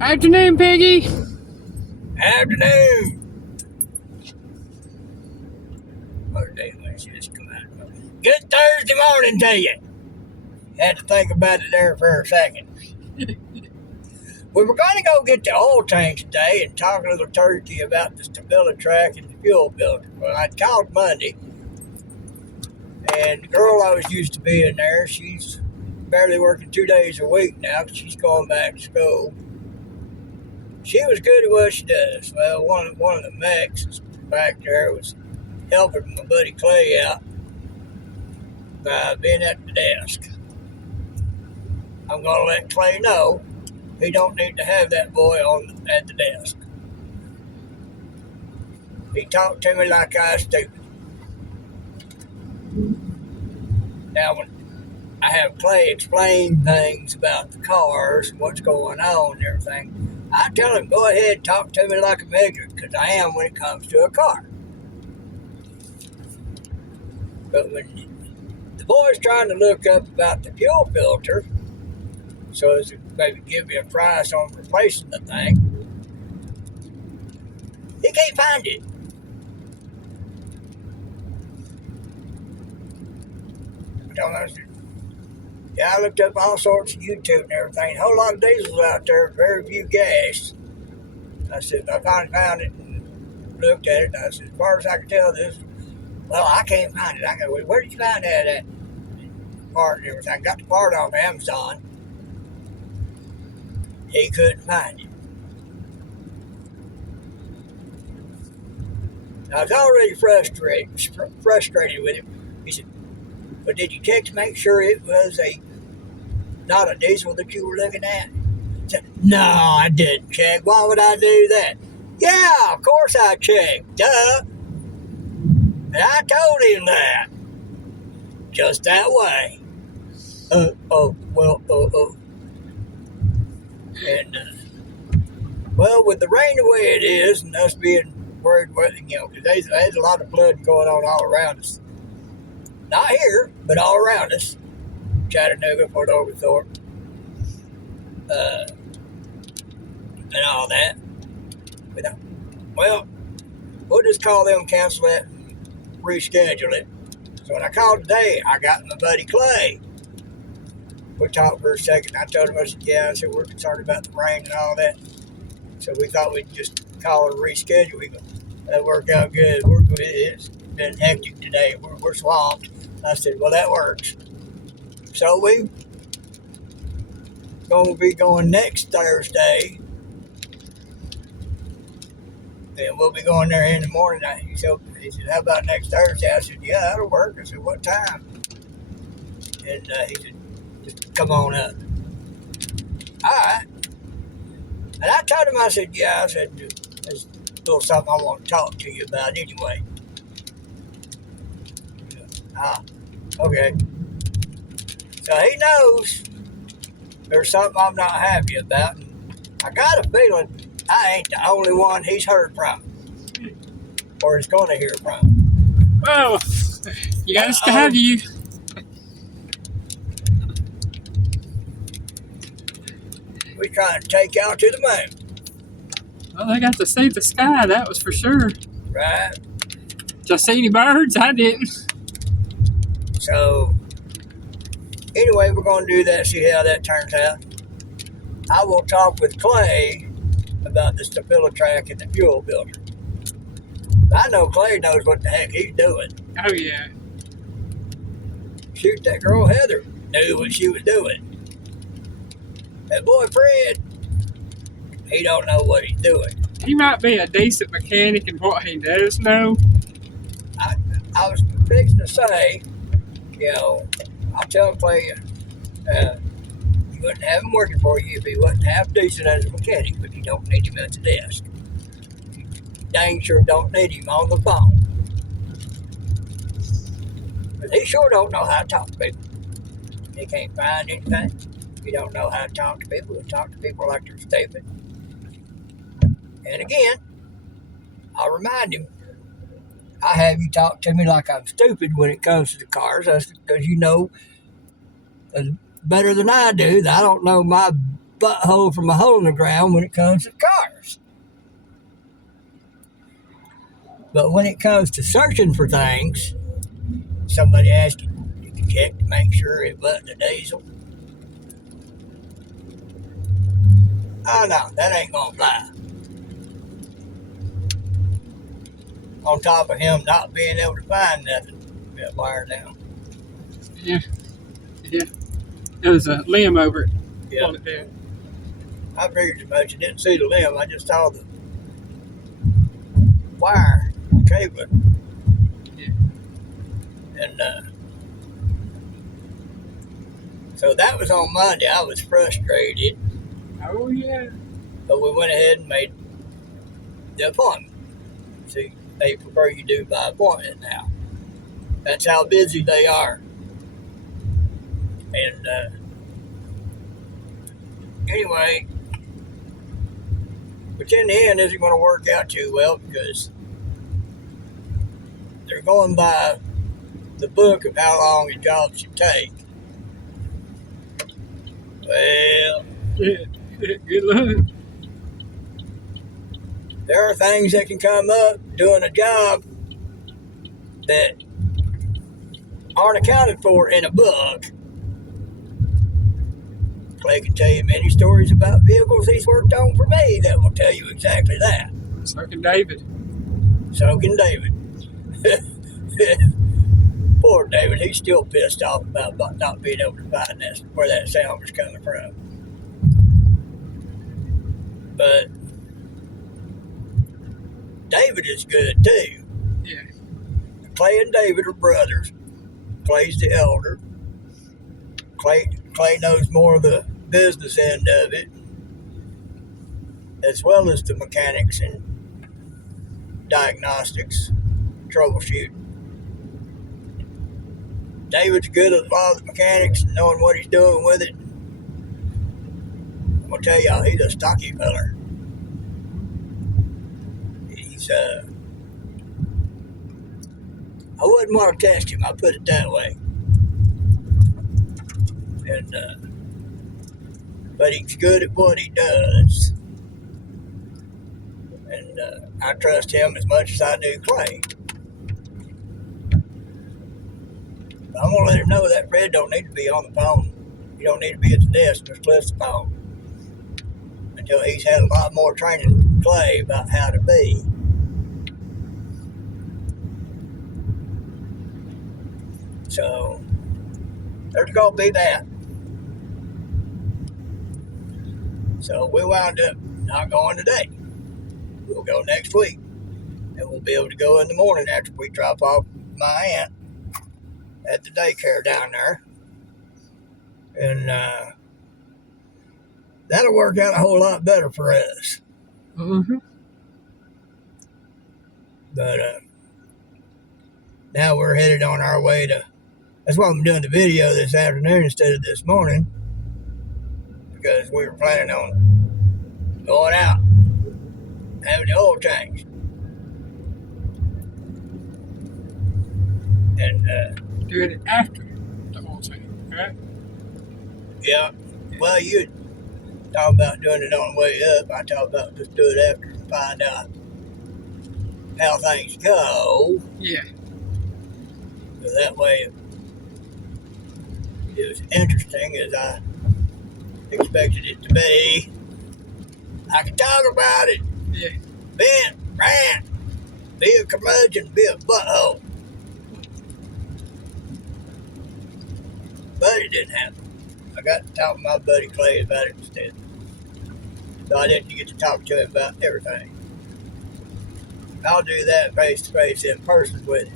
Afternoon, Piggy. Afternoon. What day was this? Come on. Good Thursday morning to you. Had to think about it there for a second. We were going to go get the oil tanks today and talk a little turkey about the StabiliTrak and the fuel filter. Well, I'd called Monday, and the girl I was used to being there, she's barely working 2 days a week now because she's going back to school. She was good at what she does. Well, one of the mechs back there was helping my buddy Clay out by being at the desk. I'm going to let Clay know he don't need to have that boy at the desk. He talked to me like I was stupid. Now, when I have Clay explain things about the cars and what's going on and everything, I tell him, go ahead and talk to me like a major, because I am when it comes to a car. But when the boy's trying to look up about the fuel filter, so as to maybe give me a price on replacing the thing, he can't find it. Yeah, I looked up all sorts of YouTube and everything. A whole lot of diesels out there, very few gas. I said, I finally found it and looked at it. I said, as far as I can tell this, well, I can't find it. I go, well, where did you find that at? Part and everything. I got the part off Amazon. He couldn't find it. I was already frustrated with him. He said, but did you check to make sure it was not a diesel that you were looking at? I said, no, I didn't check. Why would I do that? Yeah, of course I checked. Duh. And I told him that. Just that way. And, well, with the rain the way it is, and us being worried, because there's a lot of flooding going on all around us. Not here, but all around us. Chattanooga, Port Oglethorpe, and all that. But, well, we'll just call them, cancel it, and reschedule it. So when I called today, I got my buddy Clay. We talked for a second. I told him, I said, yeah, I said, we're concerned about the rain and all that. So we thought we'd just call and reschedule. That worked out good. It's been hectic today. We're swamped. I said, well, that works. So we going to be going next Thursday. And we'll be going there in the morning. He said, how about next Thursday? I said, yeah, that'll work. I said, what time? And he said, just come on up. All right. And I told him, I said, yeah, I said, there's a little something I want to talk to you about anyway. Okay. So he knows there's something I'm not happy about. And I got a feeling I ain't the only one he's heard from, or is going to hear from. Well, you guys to have you. We're trying to take y'all to the moon. Well, they got to see the sky, that was for sure. Right. Did you see any birds? I didn't. So, anyway, we're going to do that, see how that turns out. I will talk with Clay about the StabiliTrak and the fuel filter. I know Clay knows what the heck he's doing. Oh, yeah. Shoot, that girl Heather knew what she was doing. That boy Fred, he don't know what he's doing. He might be a decent mechanic in what he does know. I was fixing to say, I'll tell Clay, you wouldn't have him working for you if he wasn't half decent as a mechanic, but you don't need him at the desk. You dang sure don't need him on the phone. But he sure don't know how to talk to people. He can't find anything. He don't know how to talk to people. He'll talk to people like they're stupid. And again, I'll remind him, I have you talk to me like I'm stupid when it comes to the cars. That's because you know better than I do that I don't know my butthole from a hole in the ground when it comes to cars. But when it comes to searching for things, somebody asks you can check to make sure it wasn't a diesel. Oh no, that ain't gonna fly. On top of him not being able to find nothing, that wire down. Yeah. There was a limb over it. Yeah. Pulled it down. I figured as much. I didn't see the limb. I just saw the wire cable. Yeah. And so that was on Monday. I was frustrated, Oh yeah. but we went ahead and made the appointment. See, they prefer you do by appointment now. That's how busy they are. And anyway, which in the end isn't going to work out too well because they're going by the book of how long a job should take. Well, Yeah. Good luck. there are things that can come up doing a job that aren't accounted for in a book. Clay can tell you many stories about vehicles he's worked on for me that will tell you exactly that. So can David. So can David. Poor David, he's still pissed off about not being able to find where that sound was coming from. But David is good too. Yeah. Clay and David are brothers. Clay's the elder. Clay knows more of the business end of it, as well as the mechanics and diagnostics, troubleshooting. David's good at a lot of the mechanics and knowing what he's doing with it. I'm gonna tell y'all, he's a stocky feller. He's I wouldn't want to test him, I'll put it that way. And but he's good at what he does. And I trust him as much as I do Clay. I'm gonna let him know that Fred don't need to be on the phone. He don't need to be at the desk just Cliff's phone until he's had a lot more training from Clay about how to be. So there's gonna be that. So we wound up not going today. We'll go next week, and we'll be able to go in the morning after we drop off my aunt at the daycare down there. And that'll work out a whole lot better for us. Mm-hmm. But now we're headed on our way to... That's why I'm doing the video this afternoon instead of this morning. Because we were planning on going out, having the oil changed. And Doing it after the whole thing, right? yeah, well, you talk about doing it on the way up. I talk about just do it after and find out how things go. Yeah. So that way it was interesting as I expected it to be. I can talk about it. Yeah. Vent, rant, be a curmudgeon, be a butthole. But it didn't happen. I got to talk to my buddy Clay about it instead. So I didn't get to talk to him about everything. I'll do that face to face in person with him.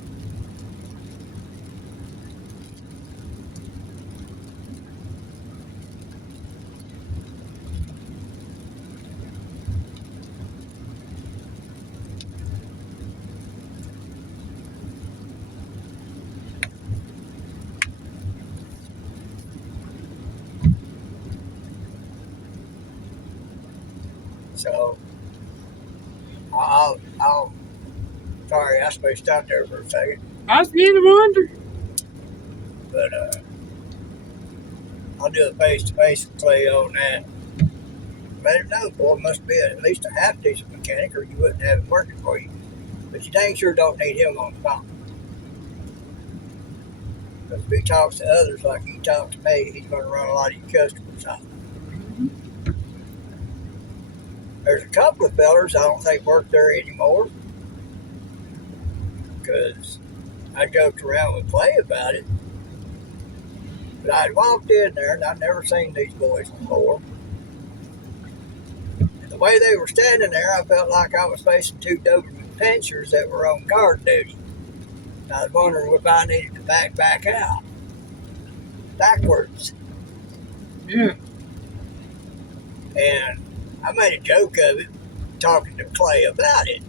So I'll sorry, I spaced out there for a second. I was beginning to wonder. But I'll do a face to face with Clay on that. let him know, boy, must be at least a half decent mechanic, or you wouldn't have him working for you. But you dang sure don't need him on the phone. Because if he talks to others like he talks to me, he's going to run a lot of your customers off. There's a couple of fellers I don't think work there anymore, because I joked around with Clay about it. But I'd walked in there and I'd never seen these boys before. And the way they were standing there, I felt like I was facing two Doberman pinchers that were on guard duty. I was wondering if I needed to back out. Backwards. Yeah. And I made a joke of it, talking to Clay about it.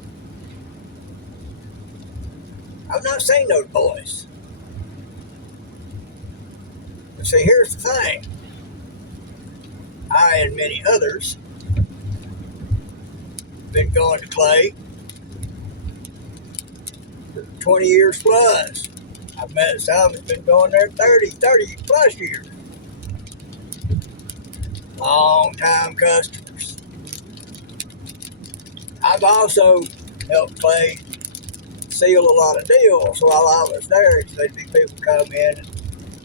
I've not seen those boys. But see, here's the thing. I and many others been going to Clay for 20 years plus. I've met some that's been going there 30 plus years. Long time customers. I've also helped Clay seal a lot of deals while I was there. There'd be people come in and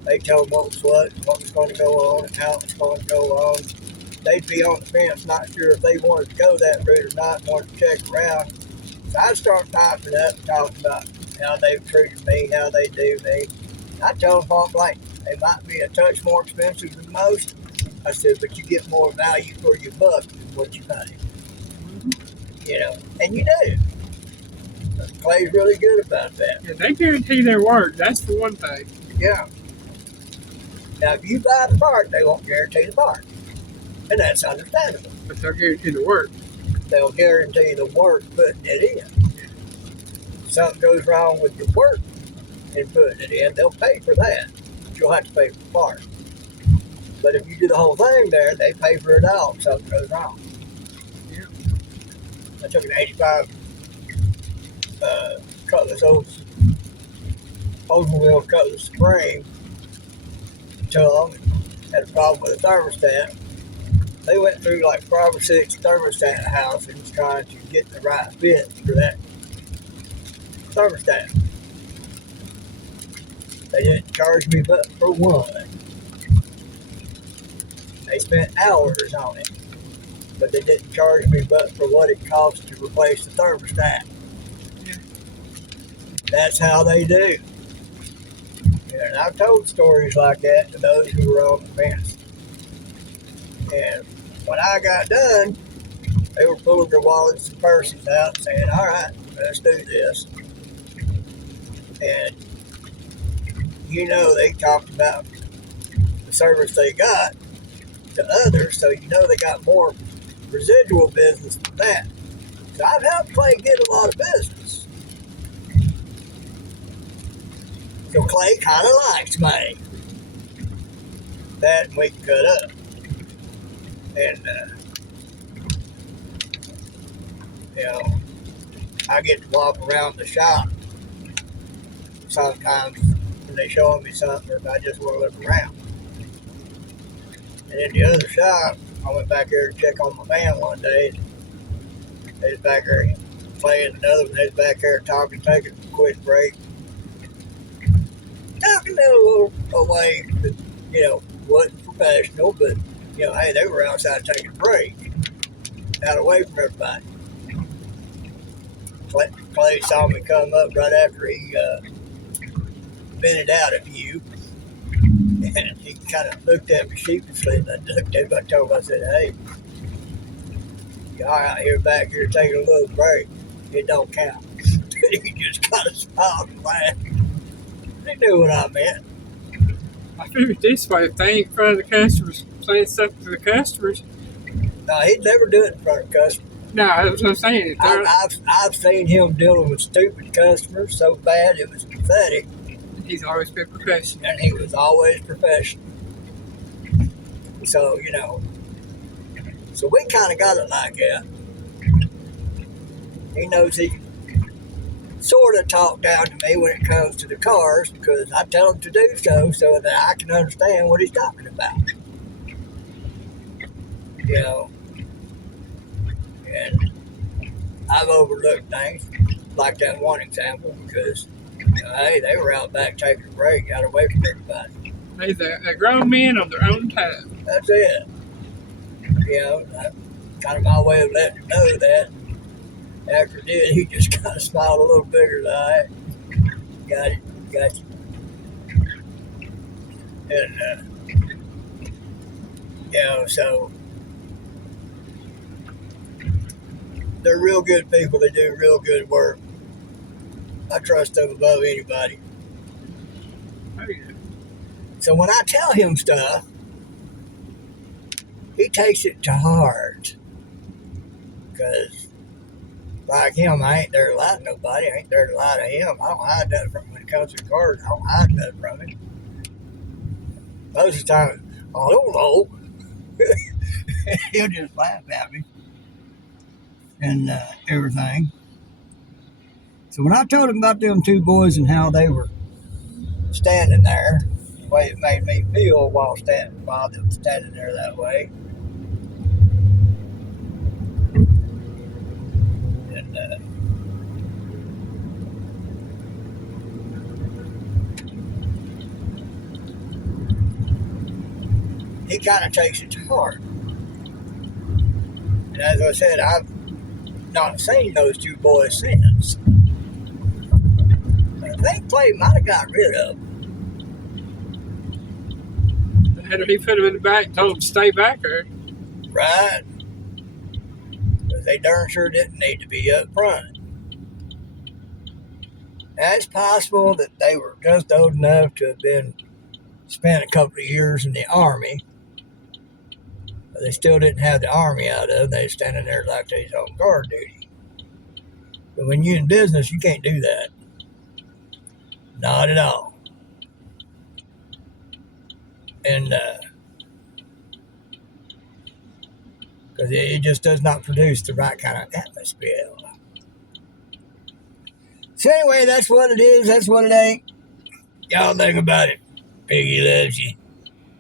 they tell them what was going to go on and how it was going to go on. They'd be on the fence, not sure if they wanted to go that route or not, wanted to check around. So I'd start piping up and talking about how they've treated me, how they do me. I tell them point blank, they might be a touch more expensive than most. I said, but you get more value for your buck than what you pay. You know, and you do. Clay's really good about that. Yeah, they guarantee their work. That's for one thing. Yeah. Now, if you buy the part, they won't guarantee the part. And that's understandable. But they'll guarantee the work. They'll guarantee the work putting it in. If something goes wrong with your work in putting it in, they'll pay for that. But you'll have to pay for the part. But if you do the whole thing there, they pay for it all if something goes wrong. Yeah. I took an 85 Cutlass Oldsmobile Cutlass Spring to them, had a problem with a thermostat. They went through like 5 or 6 thermostat houses trying to get the right fit for that thermostat. They didn't charge me but for one. They spent hours on it, but they didn't charge me but for what it cost to replace the thermostat. Yeah. That's how they do. And I've told stories like that to those who were on the fence. And when I got done, they were pulling their wallets and purses out and saying, all right, let's do this. And, you know, they talked about the service they got to others, so you know they got more residual business than that. So I've helped Clay get a lot of business. So Clay kind of likes me. That and we can cut up. And, you know, I get to walk around the shop sometimes when they show me something, or if I just want to look around. And in the other shop, I went back there to check on my van one day. They was back there playing another one. They was back there talking, taking a quick break. Talking a little away that, you know, wasn't professional, but, you know, hey, they were outside taking a break. Out away from everybody. Clay saw me come up right after he vented out a few. And he kind of looked at me sheepishly, and I looked at him. I told him, I said, hey, y'all out here back here taking a little break. It don't count. He just kind of smiled and laughed. They knew what I meant. I figured this way, if they ain't in front of the customers, saying stuff to the customers. No, he'd never do it in front of customers. No, that's what I'm saying. I've seen him dealing with stupid customers so bad it was pathetic. He's always been professional. And he was always professional. So, you know, so we kind of got it like that. He knows he can sort of talk down to me when it comes to the cars because I tell him to do so that I can understand what he's talking about. You know, I've overlooked things like that one example because, hey, they were out back taking a break, got away from everybody. They're grown men on their own time. That's it. That's kind of my way of letting him know that. After he did, he just kind of smiled a little bigger. Like, got you. And, so they're real good people. They do real good work. I trust them above anybody. Oh, yeah. So when I tell him stuff, he takes it to heart. Because, like him, I ain't there to lie to nobody. I ain't there to lie to him. I don't hide nothing from him. When it comes to cards, I don't hide nothing from him. Most of the time, I don't know. He'll just laugh at me and everything. So when I told him about them two boys and how they were standing there, the way it made me feel while them standing there that way, and he kind of takes it to heart. And as I said, I've not seen those two boys since. I think Clay might have got rid of them. He put them in the back, told them to stay back there. Right? Because they darn sure didn't need to be up front. Now, it's possible that they were just old enough to have spent a couple of years in the Army. But they still didn't have the Army out of them. They were standing there like they was on guard duty. But when you're in business, you can't do that. Not at all. And because it just does not produce the right kind of atmosphere. So anyway, that's what it is. That's what it ain't. Y'all think about it. Piggy loves you.